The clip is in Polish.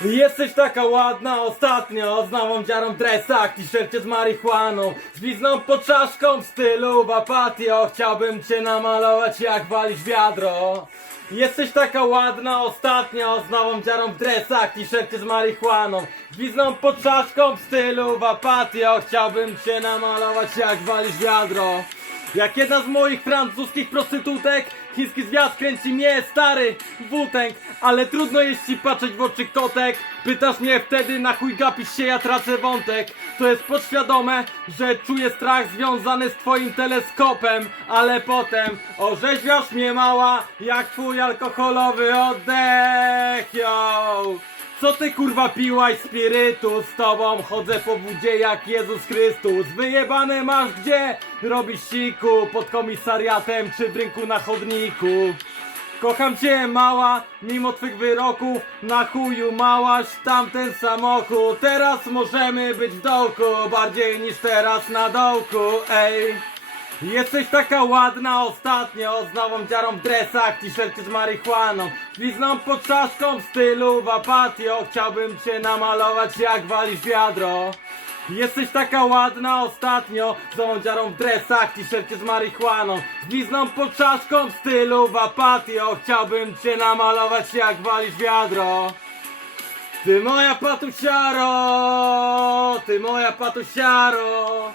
Jesteś taka ładna ostatnio, z nową dziarą dresach, t-shircie z marihuaną, z blizną pod czaszką w stylu Wapatio, chciałbym cię namalować jak walić wiadro. Jesteś taka ładna ostatnio, z nową dziarą w dresach, t-shircie z marihuaną, z blizną pod czaszką w stylu Wapatio, chciałbym cię namalować jak walić wiadro. Jak jedna z moich francuskich prostytutek Chiński zwiat kręci mnie, stary wótek Ale trudno jest ci patrzeć w oczy kotek. Pytasz mnie wtedy na chuj gapisz się, ja tracę wątek. To jest podświadome, że czuję strach związany z twoim teleskopem. Ale potem orzeźwiasz mnie mała Jak twój alkoholowy oddech, yo co ty kurwa piłaś spirytu? Z tobą chodzę po wódzie jak Jezus Chrystus. Wyjebane masz gdzie? Robisz siku pod komisariatem czy w rynku na chodniku. Kocham cię mała, mimo twych wyroków. Na chuju małaś tamten samochód. Teraz możemy być w dołku Bardziej niż teraz na dołku, ej Jesteś taka ładna ostatnio Z nową dziarą w dresach, t-shircie z marihuaną. Blizną pod czaszką w stylu Wapatio. Chciałbym cię namalować jak walisz wiadro. Jesteś taka ładna ostatnio Z nową dziarą w dresach, t-shircie z marihuaną. Blizną pod czaszką w stylu Wapatio. Chciałbym cię namalować jak walisz wiadro. Ty moja patusiaro! Ty moja patusiaro